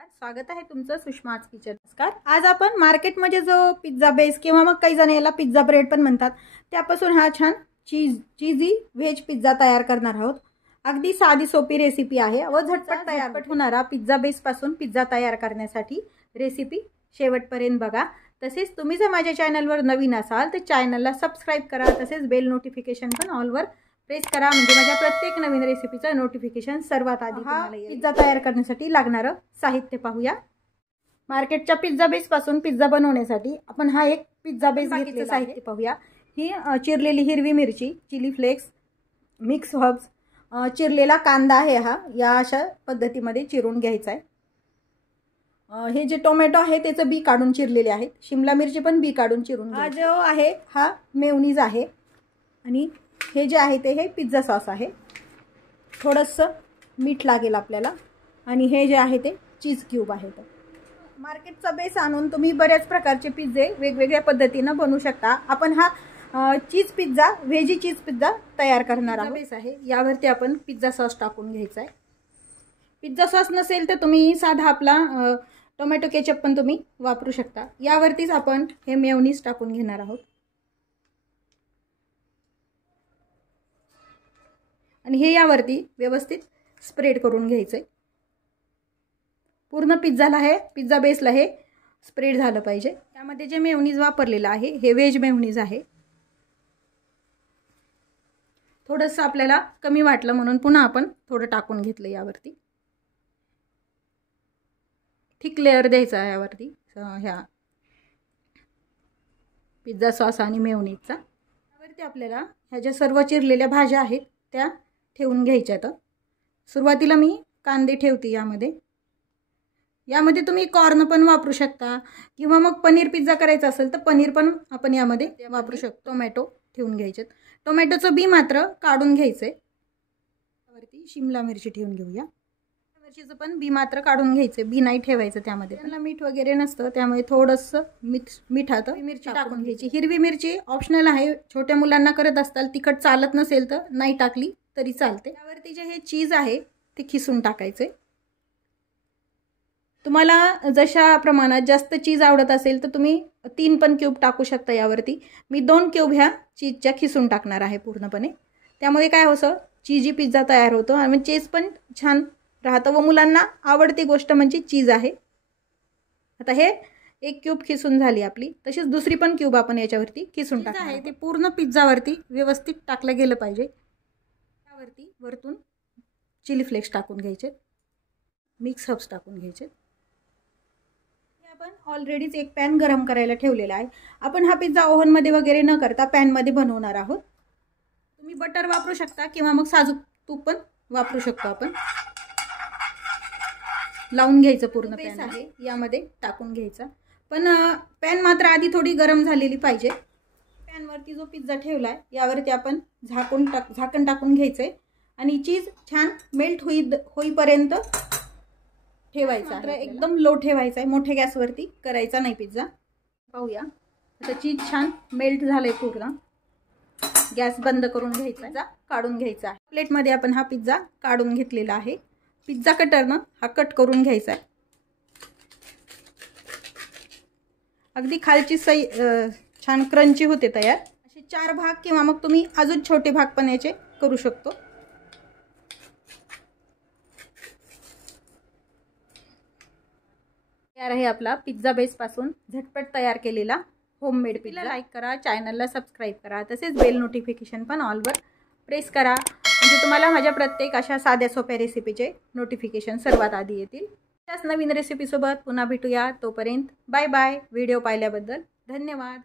स्वागत आहे तुमचं सुषमाज किचन। नमस्कार। आज आपण मार्केटमध्ये जो पिझ्झा बेस किंवा मग काही जण याला पिझ्झा ब्रेड पण म्हणतात त्यापासून हा छान चीजी व्हेज पिझ्झा तयार करणार आहोत। अगदी साधी सोपी रेसिपी आहे व झटपट तयार होणारा पिझ्झा बेस पासून पिझ्झा तयार करण्यासाठी रेसिपी शेवटपर्यंत बघा। तसेच तुम्ही जर माझ्या चॅनलवर नवीन असाल तर चॅनलला सबस्क्राइब करा, तसेच बेल नोटिफिकेशन पण ऑल वर प्रेस करा, म्हणजे माझ्या प्रत्येक नवीन रेसिपीचं नोटिफिकेशन सर्वात आधी तुम्हाला येईल। पिझ्झा तयार करण्यासाठी लागणारं साहित्य पाहूया। मार्केटच्या पिझ्झा बेस पासून पिझ्झा बनवण्यासाठी आपण हा एक पिझ्झा बेस घेतलेला साहित्य पाहूया। ही चिरलेली हिरवी मिरची, चिली फ्लेक्स, मिक्स हर्ब्स, चिरलेला कांदा आहे, हा या अशा पद्धतीमध्ये चिरून घ्यायचा आहे। हे जे टोमॅटो आहे त्याचं बी काढून चिरलेले आहेत, शिमला मिरची पण बी काढून चिरून। हा जो आहे हा मेयोनीज आहे आणि हे जे आहे ते हे पिझ्झा सॉस आहे। थोडंसं मीठ लागेल आपल्याला आणि हे जे आहे ते चीज क्यूब आहे। मार्केटचा बेस आणून तुम्ही बऱ्याच प्रकारचे पिझ्झे वेगवेगळ्या पद्धतीने बनवू शकता। आपण हा cheese pizza, veggie cheese pizza तयार करणार आहोत। बेस आहे यावरती आपण पिझ्झा सॉस टाकून घ्यायचा आहे। पिझ्झा सॉस नसेल तर तुम्ही साधा आपला टोमॅटो केचप पण तुम्ही वापरू शकता। यावरतीच आपण हे मेयोनीज टाकून घेणार आहोत आणि हे यावरती व्यवस्थित स्प्रेड करून घ्यायचंय। पूर्ण पिझ्झाला हे पिझ्झा बेसला हे स्प्रेड झालं पाहिजे। त्यामध्ये जे मेयोनीज वापरलेलं आहे हे व्हेज मेयोनीज आहे। थोडंसं आपल्याला कमी वाटलं म्हणून पुन्हा आपण थोडं टाकून घेतलं यावरती। थिक लेयर द्यायचा यावरती ह्या पिझ्झा सॉस आणि मेयोनीजचा। यावरती आपल्याला ह्या ज्या सर्व चिरलेल्या भाज्या आहेत त्या ठेवून घ्यायच्यात। सुरुवातीला मी कांदे ठेवते यामध्ये। यामध्ये तुम्ही कॉर्न पण वापरू शकता किंवा मग पनीर पिझ्झा करायचा असेल तर पनीर पण आपण यामध्ये वापरू शकतो। टोमॅटो ठेवून घ्यायचे, टोमॅटोचं बी मात्र काढून घ्यायचंय। यावरती शिमला मिरची ठेवून घेऊया। मिरचीचं पण बी मात्र काढून घ्यायचं, बी नाही ठेवायचं त्यामध्ये, त्याला मीठ वगैरे नसतं त्यामुळे थोडंसं मिठात मिरची टाकून घ्यायची। हिरवी मिरची ऑप्शनल आहे, छोट्या मुलांना करत असताल तिखट चालत नसेल तर नाही टाकली तरी चालते। त्यावरती जे हे चीज आहे ते खिसून टाकायचे। तुम्हाला जशा प्रमाणात जास्त चीज आवडत असेल तर तुम्ही 3 पण क्यूब टाकू शकता यावरती। मी 2 क्यूब ह्या चीजच्या खिसून टाकणार आहे पूर्णपणे। त्यामुळे काय होतं, चीजी पिझ्झा तयार होतो आणि चीज पण छान राहतं व मुलांना आवडती गोष्ट म्हणजे चीज आहे। आता हे 1 क्यूब खिसून झाली आपली, तशीच दुसरी पण क्यूब आपण याच्यावरती खिसून टाकणार आहे। ते पूर्ण पिझ्झावरती व्यवस्थित टाकलं गेलं पाहिजे। त्यावरती वरतून चिली फ्लेक्स टाकून घ्यायचे, मिक्स हर्ब्स टाकून घ्यायचे। आपण ऑलरेडीच एक पॅन गरम करायला ठेवलेला आहे। आपण हा पिझ्झा ओव्हन मध्ये वगैरे न करता पॅन मध्ये बनवणार आहोत। तुम्ही बटर वापरू शकता किंवा मग साजूक तूप पण वापरू शकतो। आपण लावून घ्यायचं पूर्ण पॅन आहे यामध्ये टाकून घ्यायचा, पण पॅन मात्र आधी थोडी गरम झालेली पाहिजे। पॅन वरती जो पिझ्झा ठेवलाय यावरती आपण झाकण टाकून घ्यायचंय आणि चीज छान मेल्ट होईपर्यंत ठेवायचा आहे। एकदम लो ठेवायचा आहे, मोठ्या गॅसवरती करायचा नाही पिझ्झा। पाहूया आता चीज छान मेल्ट झालंय पूर्ण। गॅस बंद करून घ्यायचा, काढून घ्यायचा आहे। प्लेटमध्ये आपण हा पिझ्झा काढून घेतलेला आहे। पिझ्झा कटरनं हा कट करून घ्यायचा आहे। अगदी खालची छान क्रंची होते तयार। असे 4 भाग किंवा मग तुम्ही अजून छोटे भाग पण याचे करू शकतो। तयार आहे आपला पिझ्झा बेस पासून झटपट तयार केलेला होममेड पिझ्झा। लाईक करा, चॅनलला सबस्क्राइब करा, तसेच बेल नोटिफिकेशन पण ऑल वर प्रेस करा, म्हणजे तुम्हाला माझ्या प्रत्येक अशा साध्या सोप्या रेसिपीचे नोटिफिकेशन सर्वात आधी येतील। त्याच नवीन रेसिपी सोबत पुन्हा भेटूया, तोपर्यंत बाय बाय। व्हिडिओ पाहिल्याबद्दल धन्यवाद।